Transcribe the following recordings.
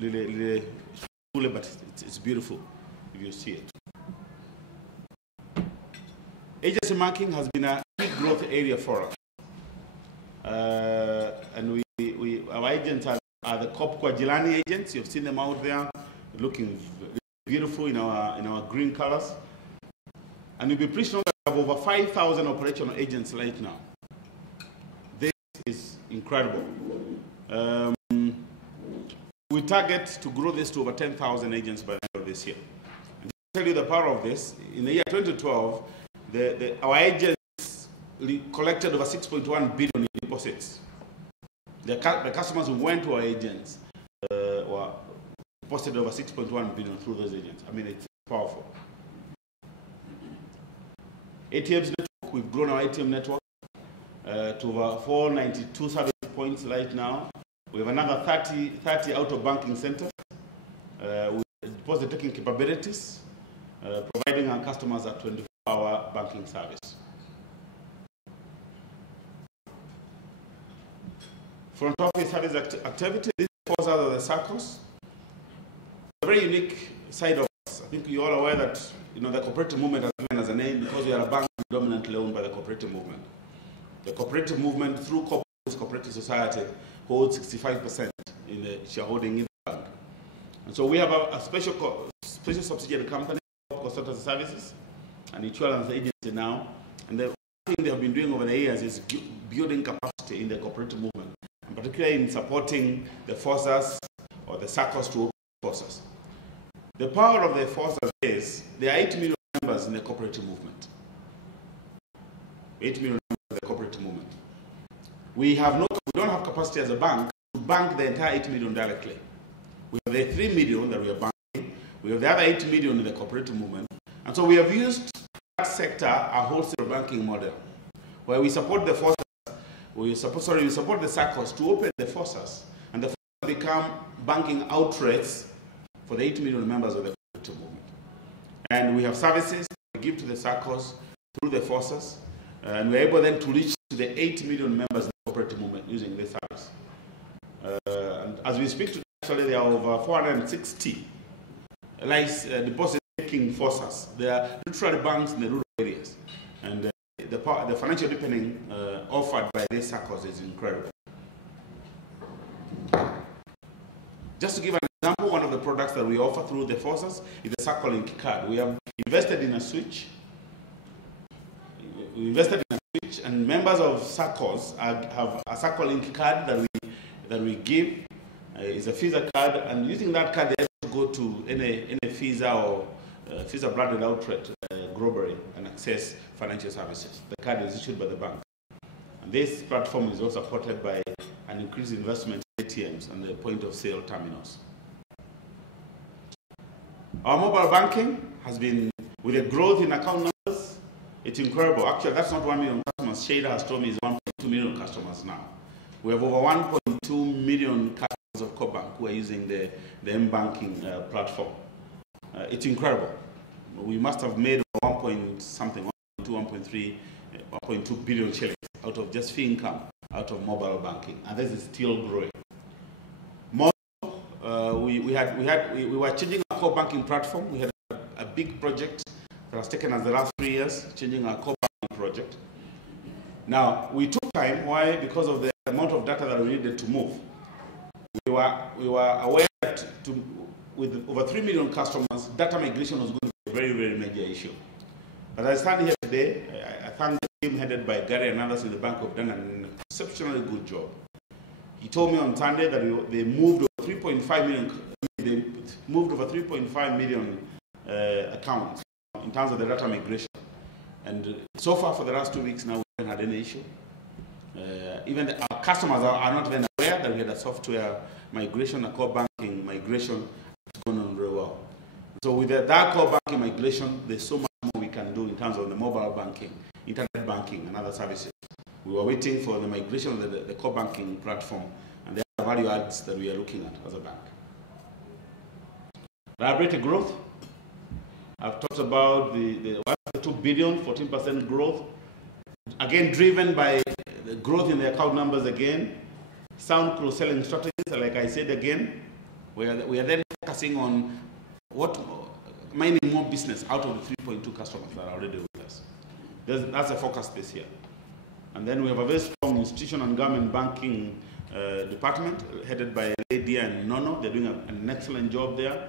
but it's beautiful if you see it. Agency banking has been a big growth area for us. And our agents are the Cop Kwajilani agents. You've seen them out there looking beautiful in our green colors. And you'll be pleased to know that we have over 5,000 operational agents right now. This is incredible. We target to grow this to over 10,000 agents by the end of this year. And to tell you the power of this, in the year 2012, our agents collected over 6.1 billion in deposits. The customers who went to our agents deposited over 6.1 billion through those agents. I mean, it's powerful. ATMs network, we've grown our ATM network to over 492 service points right now. We have another 30 out-of-banking centers with deposit taking capabilities, providing our customers a 24-hour banking service. Front office service activity, this falls out of the circles. A very unique side of us. I think you're all aware that the cooperative movement has given us a name because we are a bank dominantly owned by the cooperative movement. The cooperative movement, through cooperative society, holds 65% in the shareholding in the bank. And so we have a special subsidiary company called Consultancy Services and insurance agency now. And the thing they have been doing over the years is building capacity in the cooperative movement, and particularly in supporting the forces or the circles to open forces. The power of the forces is there are 8 million members in the cooperative movement. 8 million members in the cooperative movement. We don't have capacity as a bank to bank the entire 8 million directly. We have the 3 million that we are banking. We have the other 8 million in the cooperative movement. And so we have used that sector, our wholesale banking model, where we support the forces, we support the circles to open the forces, and the forces become banking outlets for the 8 million members of the cooperative movement. And we have services we give to the circles through the forces, and we're able then to reach to the 8 million members in the cooperative movement using this service. And as we speak today, actually there are over 460 deposit-taking forces. There are literally banks in the rural areas. And the financial deepening offered by these circles is incredible. Just to give an example, one of the products that we offer through the forces is the Circle Link card. We have invested in a switch. We invested in a switch, and members of circles have a Circle Link card that we give. It's a Visa card, and using that card, they have to go to any Visa or Visa branded outlet globally and access financial services. The card is issued by the bank. And this platform is also supported by an increased investment in ATMs and the point of sale terminals. Our mobile banking has been, with a growth in account numbers, it's incredible. Actually, that's not 1 million customers. Shada has told me it's 1.2 million customers now. We have over 1.2 million customers of CoBank who are using the M-banking platform. It's incredible. We must have made 1.2 billion shillings out of just fee income, out of mobile banking, and this is still growing. More, we were changing our core banking platform. We had a big project that has taken us the last 3 years, changing our core banking project. Now, we took time. Why? Because of the amount of data that we needed to move. We were aware that with over 3 million customers, data migration was going to be a very, very major issue. But as I stand here today, I thank the team headed by Gary and others in the bank have done an exceptionally good job. He told me on Sunday that they moved over 3.5 million. They moved over 3.5 million accounts in terms of the data migration. And so far, for the last 2 weeks now, we haven't had any issue. Even our customers are not even aware that we had a software migration, a core banking migration. It's going on very well. So with that core banking migration, there's so much more we can do in terms of the mobile banking, internet banking, and other services. We were waiting for the migration of the core banking platform, and there are value adds that we are looking at as a bank. Liability growth. I've talked about the 2 billion, 14% growth. Again, driven by the growth in the account numbers again. Sound cross-selling strategies, like I said again. We are then focusing on mining more business out of the 3.2 customers that are already with us. That's the focus this year. And then we have a very strong institutional and government banking department headed by Lydia and Nono. They're doing an excellent job there.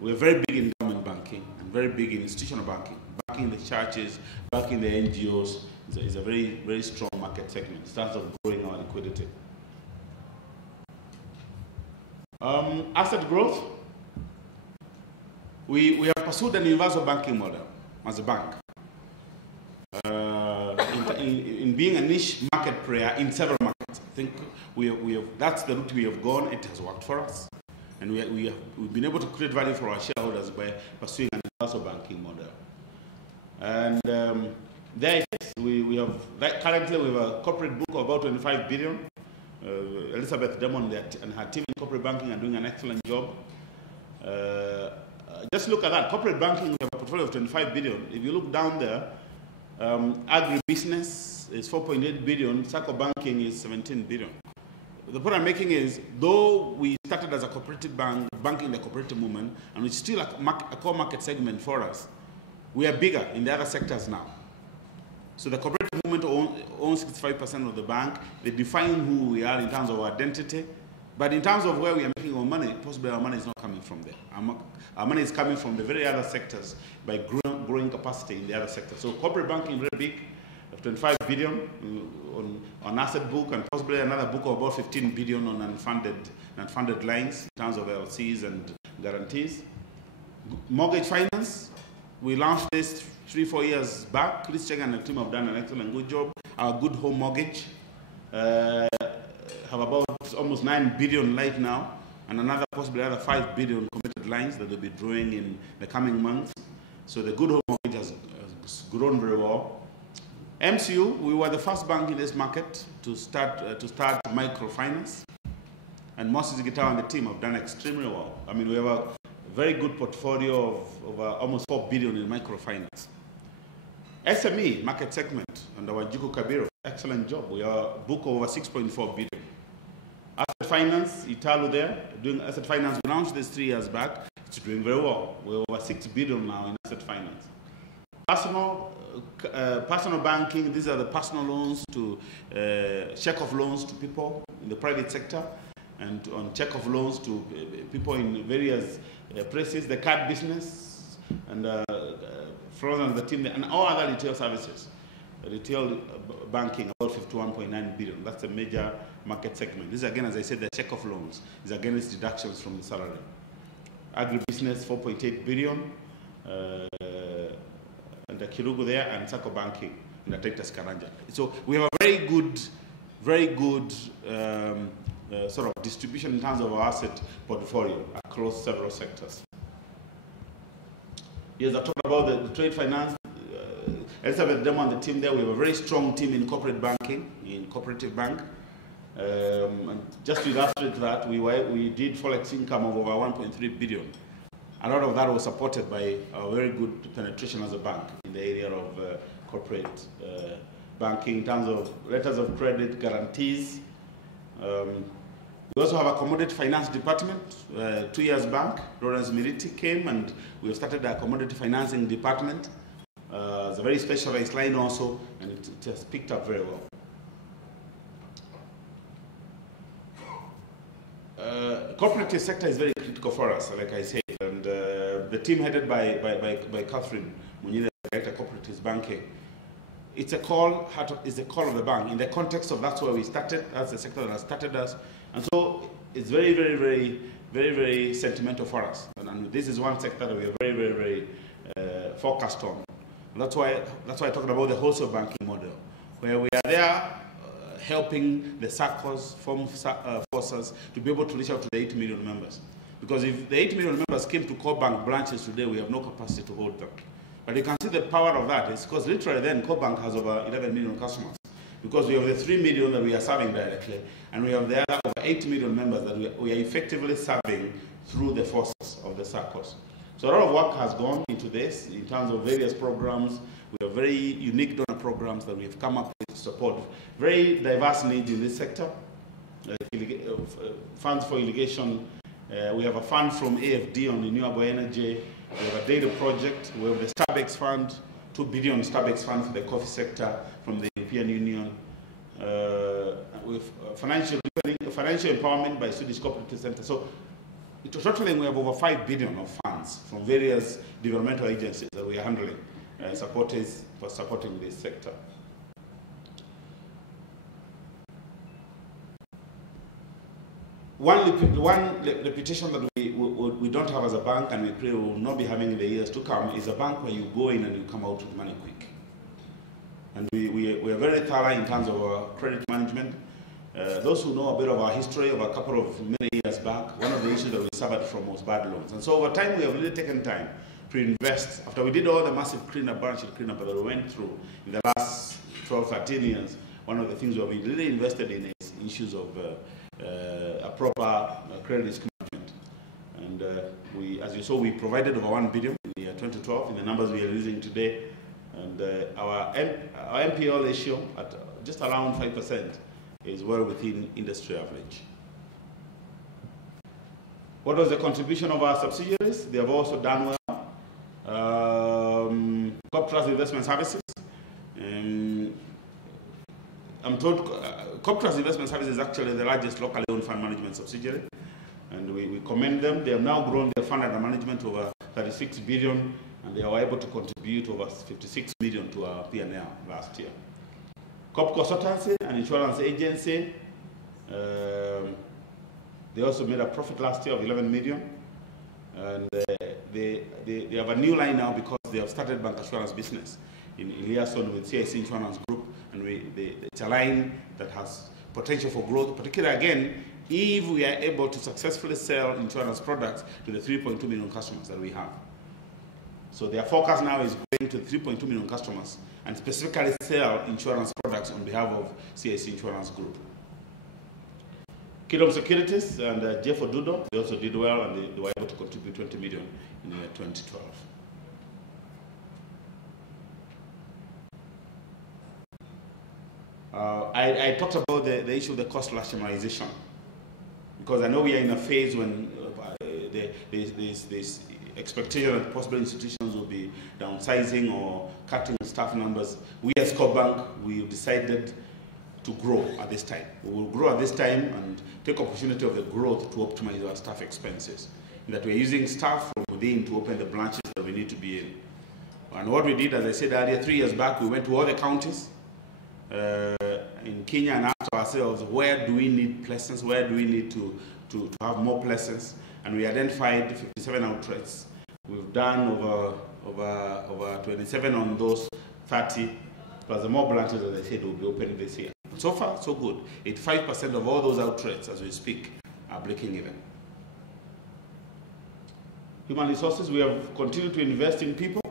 We're very big in government banking and very big in institutional banking. Banking the churches, banking the NGOs is a very, very strong market segment in terms of growing our liquidity. Asset growth. We have pursued an universal banking model as a bank. In being a niche market player in several markets. I think that's the route we have gone. It has worked for us. And we've been able to create value for our shareholders by pursuing an universal banking model. And there it is. Currently we have a corporate book of about 25 billion. Elizabeth Demon and her team in corporate banking are doing an excellent job. Just look at that. Corporate banking, we have a portfolio of 25 billion. If you look down there, agribusiness is 4.8 billion, Sacco banking is 17 billion. The point I'm making is, though we started as a cooperative bank, banking the cooperative movement, and it's still a core market segment for us, we are bigger in the other sectors now. So the cooperative movement owns 65% of the bank. They define who we are in terms of our identity. But in terms of where we are making our money, possibly our money is not coming from there. Our money is coming from the very other sectors by growing capacity in the other sectors. So corporate banking very big, 25 billion on asset book, and possibly another book of about 15 billion on unfunded lines in terms of LCs and guarantees. Mortgage finance, we launched this 3-4 years back. Chris Cheng and the team have done an excellent good job. Our good home mortgage have about almost 9 billion right now, and possibly another 5 billion committed lines that they'll be drawing in the coming months. So the good home mortgage has grown very well. MCU, we were the first bank in this market to start microfinance, and Moses Guitar and the team have done extremely well. I mean, we have a very good portfolio of almost 4 billion in microfinance. SME market segment under our Juku Kabiro, excellent job. We are book over 6.4 billion. Asset finance, Italo there, doing asset finance. We launched this 3 years back. It's doing very well. We're over 6 billion now in asset finance. Personal banking, these are the personal loans to check-off loans to people in the private sector, and on check-off loans to people in various places, the card business, and Florence and the team, and all other retail services. Retail banking, about 51.9 billion. That's a major market segment. This, again, as I said, the check-off loans is against deductions from the salary. Agribusiness, 4.8 billion. And the Kirugu there, and Sacco banking in the Texas Karanja. So we have a very good sort of distribution in terms of our asset portfolio across several sectors. Yes, I talked about the trade finance. Elizabeth Demo and the team there, we have a very strong team in corporate banking, in cooperative bank. And just to illustrate that, we did forex income of over 1.3 billion. A lot of that was supported by a very good penetration as a bank in the area of corporate banking in terms of letters of credit, guarantees. We also have a commodity finance department. 2 years back, Lawrence Militi came and we have started a commodity financing department. It's a very specialized line also, and it has picked up very well. Cooperative sector is very critical for us, like I said, and the team headed by Catherine Munyile, Director of Cooperatives Banking. It's a call of the bank. In the context of that's where we started, that's the sector that has started us, and so it's very sentimental for us. And this is one sector that we are very focused on. And that's why I talked about the wholesale banking model, where we are there helping the SACCOs, form forces to be able to reach out to the 8 million members. Because if the 8 million members came to core bank branches today, we have no capacity to hold them. But you can see the power of that. It's because literally then core bank has over 11 million customers. Because we have the 3 million that we are serving directly, and we have the other over 8 million members that we are effectively serving through the forces of the SACCOs. So a lot of work has gone into this in terms of various programs. We have very unique donor programs that we've come up with to support very diverse needs in this sector. Funds for irrigation We have a fund from AFD on renewable energy. We have a data project. We have the Starbucks fund, 2 billion Starbucks fund for the coffee sector from the European Union. With financial empowerment by Swedish Cooperative Center. So, totally we have over 5 billion of funds from various developmental agencies that we are handling, supporting this sector. One reputation that we don't have as a bank, and we pray we will not be having in the years to come, is a bank where you go in and you come out with money quick. And we are very thorough in terms of our credit management. Those who know a bit of our history of a couple of many years back, one of the issues that we suffered from was bad loans. And so over time, we have really taken time to invest. After we did all the massive cleanup, balance sheet cleanup that we went through in the last 12, 13 years, one of the things that we really invested in is issues of a proper credit risk management. And as you saw, we provided over 1 billion in the year 2012 in the numbers we are using today. And our NPL ratio at just around 5% is well within industry average. What was the contribution of our subsidiaries? They have also done well. Corp Trust Investment Services. I'm told Corp Trust Investment Services is actually the largest locally owned fund management subsidiary, and we commend them. They have now grown their fund under management to over 36 billion, and they were able to contribute over 56 million to our P&L last year. Corp Consultancy, an insurance agency, they also made a profit last year of 11 million. And they have a new line now because they have started bank assurance business in liaison with CIC Insurance Group. And it's a line that has potential for growth, particularly again, if we are able to successfully sell insurance products to the 3.2 million customers that we have. So their focus now is going to 3.2 million customers and specifically sell insurance products on behalf of CIC Insurance Group. Kingdom Securities and Jeff Odudo, they also did well, and they were able to contribute 20 million in 2012. I talked about the issue of the cost rationalization, because I know we are in a phase when there's expectation that possible institutions will be downsizing or cutting staff numbers. We as CoBank, we decided to grow at this time. We will grow at this time and take opportunity of the growth to optimize our staff expenses. In that we're using staff from within to open the branches that we need to be in. And what we did, as I said earlier, 3 years back, we went to all the counties in Kenya and asked ourselves, where do we need places? Where do we need to have more places? And we identified 57 outlets. We've done over 27 on those 30, plus the more branches, as I said, will be opening this year. So far, so good. 85% of all those outlets, as we speak, are breaking even. Human resources, we have continued to invest in people.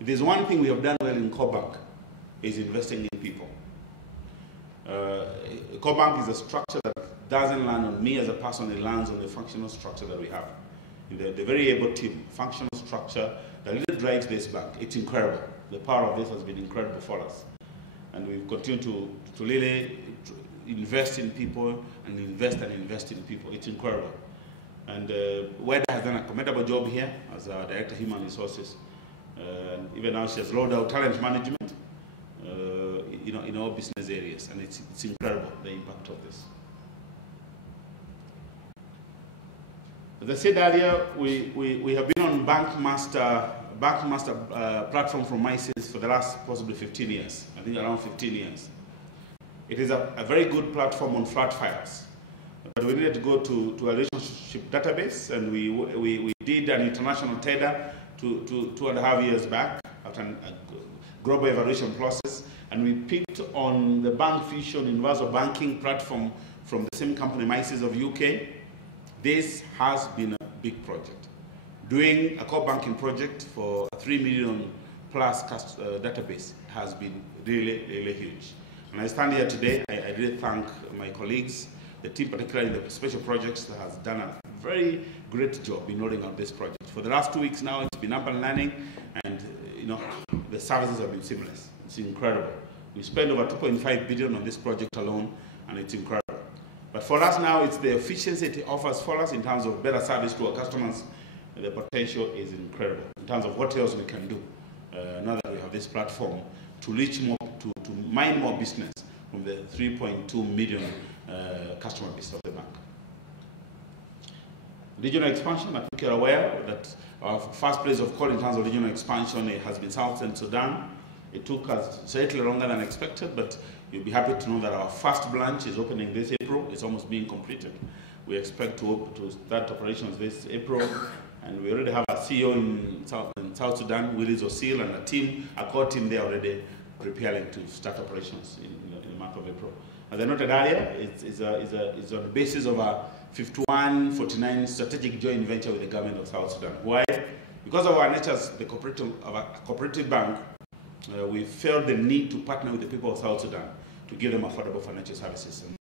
If there's one thing we have done well in CoBank, is investing in people. CoBank is a structure that doesn't land on me as a person, it lands on the functional structure that we have. In the very able team, functional structure that really drives this bank. It's incredible. The power of this has been incredible for us. And we've continued to really invest in people and invest in people. It's incredible. And Weda has done a commendable job here as our Director of Human Resources. Even now she has rolled out talent management in all business areas. And it's incredible, the impact of this. As I said earlier, we have been on Bankmaster platform from MySys for the last possibly 15 years. I think around 15 years. It is a very good platform on flat files. But we needed to go to a relationship database, and we did an international tender 2.5 years back after a global evaluation process, and we picked on the Bank Fusion universal banking platform from the same company, MySys of UK. This has been a big project. Doing a core banking project for a 3 million plus database has been really, really huge. And I stand here today, I really thank my colleagues, the team particularly in the special projects that has done a very great job in rolling out this project. For the last 2 weeks now, it's been up and running, and the services have been seamless. It's incredible. We spent over 2.5 billion on this project alone, and it's incredible. But for us now, it's the efficiency it offers for us in terms of better service to our customers. The potential is incredible in terms of what else we can do now that we have this platform to reach more, to mine more business from the 3.2 million customer base of the bank. Regional expansion, I think you're aware that our first place of call in terms of regional expansion has been Southern Sudan. It took us slightly longer than expected, but you'll be happy to know that our first branch is opening this April. It's almost being completed. We expect to start operations this April, and we already have a CEO in South Sudan, Willis Osil, and a core team there already preparing to start operations in the month of April. As I noted earlier, it's on the basis of a 51-49 strategic joint venture with the government of South Sudan. Why? Because of our nature as a cooperative bank, we felt the need to partner with the people of South Sudan to give them affordable financial services.